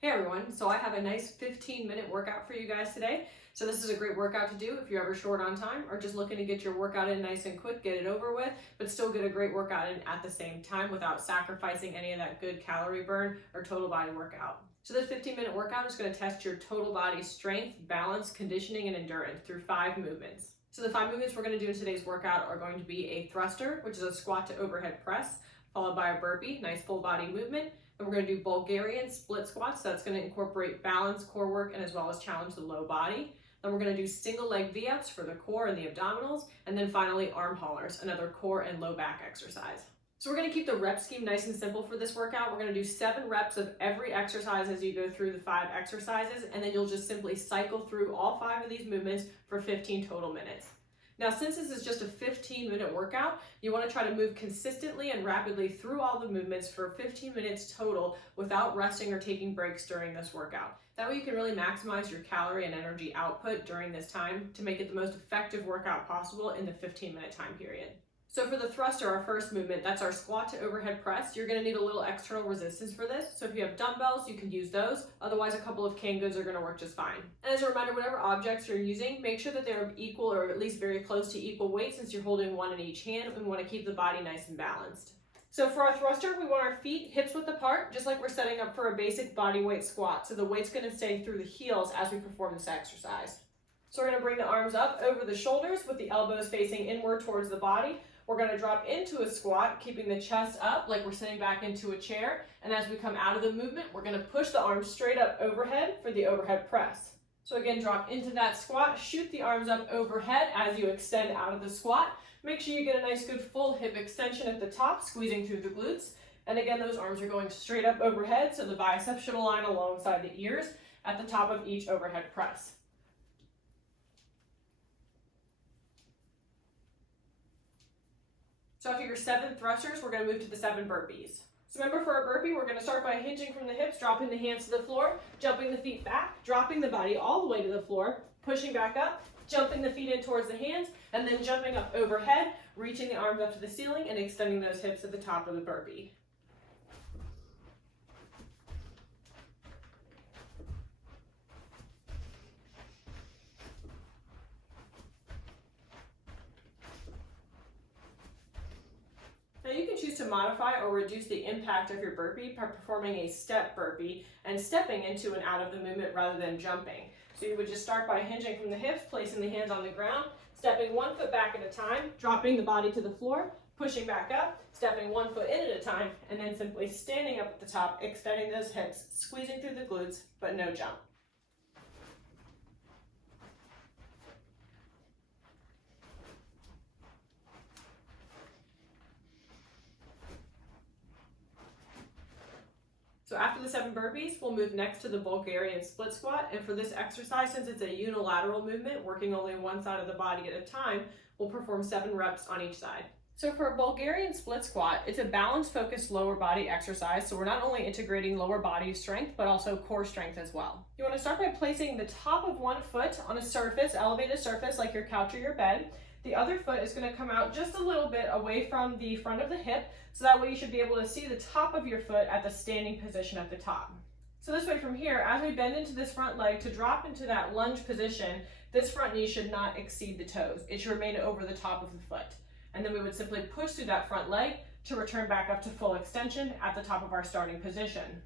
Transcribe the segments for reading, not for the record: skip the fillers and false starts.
Hey everyone, so I have a nice 15-minute workout for you guys today. So this is a great workout to do if you're ever short on time or just looking to get your workout in nice and quick, get it over with, but still get a great workout in at the same time without sacrificing any of that good calorie burn or total body workout. So this 15-minute workout is going to test your total body strength, balance, conditioning, and endurance through 5 movements. So the 5 movements we're going to do in today's workout are going to be a thruster, which is a squat to overhead press, followed by a burpee, nice full body movement. And we're going to do Bulgarian split squats. So that's going to incorporate balance, core work, and as well as challenge the low body. Then we're going to do single leg V-ups for the core and the abdominals. And then finally, arm haulers, another core and low back exercise. So we're going to keep the rep scheme nice and simple for this workout. We're going to do 7 reps of every exercise as you go through the 5 exercises. And then you'll just simply cycle through all 5 of these movements for 15 total minutes. Now, since this is just a 15-minute workout, you want to try to move consistently and rapidly through all the movements for 15 minutes total without resting or taking breaks during this workout. That way you can really maximize your calorie and energy output during this time to make it the most effective workout possible in the 15-minute time period. So for the thruster, our first movement, that's our squat to overhead press. You're going to need a little external resistance for this. So if you have dumbbells, you can use those. Otherwise, a couple of canned goods are going to work just fine. And as a reminder, whatever objects you're using, make sure that they're of equal or at least very close to equal weight since you're holding one in each hand. We want to keep the body nice and balanced. So for our thruster, we want our feet hips width apart, just like we're setting up for a basic body weight squat. So the weight's going to stay through the heels as we perform this exercise. So we're going to bring the arms up over the shoulders with the elbows facing inward towards the body. We're going to drop into a squat, keeping the chest up like we're sitting back into a chair. And as we come out of the movement, we're going to push the arms straight up overhead for the overhead press. So again, drop into that squat, shoot the arms up overhead as you extend out of the squat. Make sure you get a nice good full hip extension at the top, squeezing through the glutes. And again, those arms are going straight up overhead, so the biceps should align alongside the ears at the top of each overhead press. So after your 7 thrusters, we're going to move to the 7 burpees. So remember, for our burpee, we're going to start by hinging from the hips, dropping the hands to the floor, jumping the feet back, dropping the body all the way to the floor, pushing back up, jumping the feet in towards the hands, and then jumping up overhead, reaching the arms up to the ceiling and extending those hips at the top of the burpee. Now you can choose to modify or reduce the impact of your burpee by performing a step burpee and stepping into and out of the movement rather than jumping. So you would just start by hinging from the hips, placing the hands on the ground, stepping 1 foot back at a time, dropping the body to the floor, pushing back up, stepping 1 foot in at a time, and then simply standing up at the top, extending those hips, squeezing through the glutes, but no jump. So after the 7 burpees, we'll move next to the Bulgarian split squat. And for this exercise, since it's a unilateral movement, working only one side of the body at a time, we'll perform 7 reps on each side. So for a Bulgarian split squat, it's a balance-focused lower body exercise. So we're not only integrating lower body strength, but also core strength as well. You want to start by placing the top of one foot on a surface, elevated surface like your couch or your bed. The other foot is going to come out just a little bit away from the front of the hip, so that way you should be able to see the top of your foot at the standing position at the top. So this way from here, as we bend into this front leg to drop into that lunge position, this front knee should not exceed the toes. It should remain over the top of the foot. And then we would simply push through that front leg to return back up to full extension at the top of our starting position.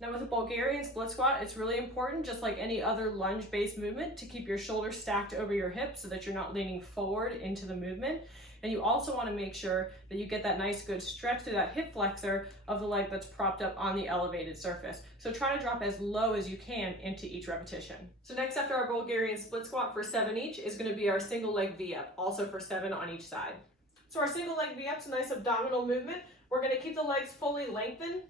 Now with a Bulgarian split squat, it's really important, just like any other lunge-based movement, to keep your shoulders stacked over your hips so that you're not leaning forward into the movement. And you also want to make sure that you get that nice good stretch through that hip flexor of the leg that's propped up on the elevated surface. So try to drop as low as you can into each repetition. So next, after our Bulgarian split squat for 7 each, is going to be our single leg V-up, also for 7 on each side. So our single leg V-up's a nice abdominal movement. We're going to keep the legs fully lengthened.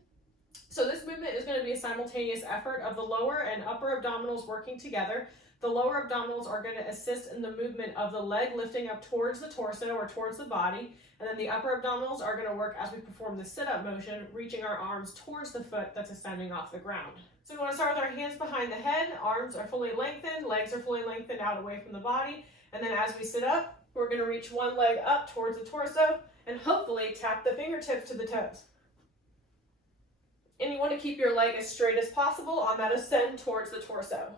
So this movement is going to be a simultaneous effort of the lower and upper abdominals working together. The lower abdominals are going to assist in the movement of the leg lifting up towards the torso or towards the body, and then the upper abdominals are going to work as we perform the sit-up motion, reaching our arms towards the foot that's ascending off the ground. So we want to start with our hands behind the head, arms are fully lengthened, legs are fully lengthened out away from the body, and then as we sit up, we're going to reach one leg up towards the torso and hopefully tap the fingertips to the toes. And you want to keep your leg as straight as possible on that ascend towards the torso.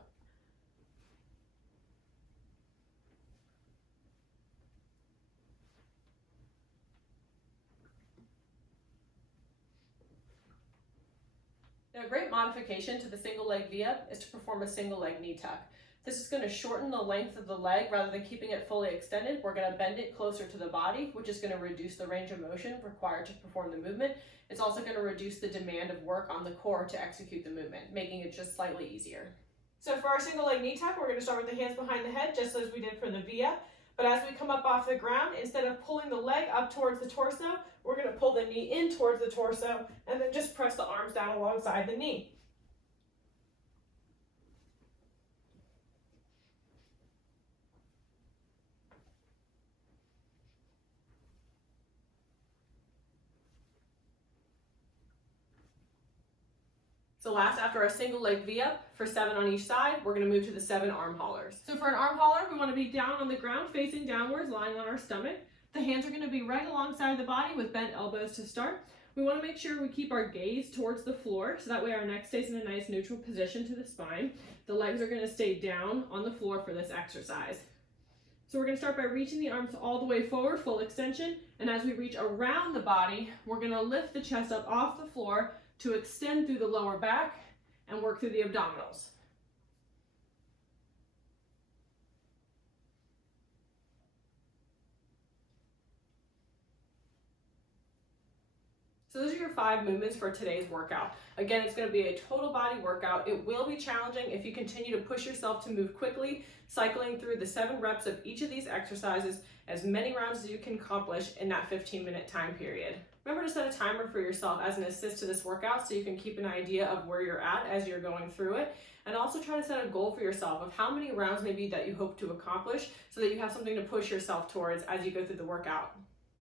Now, a great modification to the single leg V-up is to perform a single leg knee tuck. This is going to shorten the length of the leg rather than keeping it fully extended. We're going to bend it closer to the body, which is going to reduce the range of motion required to perform the movement. It's also going to reduce the demand of work on the core to execute the movement, making it just slightly easier. So for our single leg knee tuck, we're going to start with the hands behind the head, just as we did for the V-up. But as we come up off the ground, instead of pulling the leg up towards the torso, we're going to pull the knee in towards the torso and then just press the arms down alongside the knee. So last, after our single leg V-up for 7 on each side, we're going to move to the 7 arm haulers. So for an arm hauler, we want to be down on the ground, facing downwards, lying on our stomach. The hands are going to be right alongside the body with bent elbows to start. We want to make sure we keep our gaze towards the floor, so that way our neck stays in a nice neutral position to the spine. The legs are going to stay down on the floor for this exercise. So we're going to start by reaching the arms all the way forward, full extension, and as we reach around the body, we're going to lift the chest up off the floor to extend through the lower back and work through the abdominals. So those are your 5 movements for today's workout. Again, it's going to be a total body workout. It will be challenging if you continue to push yourself to move quickly, cycling through the 7 reps of each of these exercises, as many rounds as you can accomplish in that 15-minute time period. Remember to set a timer for yourself as an assist to this workout so you can keep an idea of where you're at as you're going through it. And also try to set a goal for yourself of how many rounds maybe that you hope to accomplish so that you have something to push yourself towards as you go through the workout.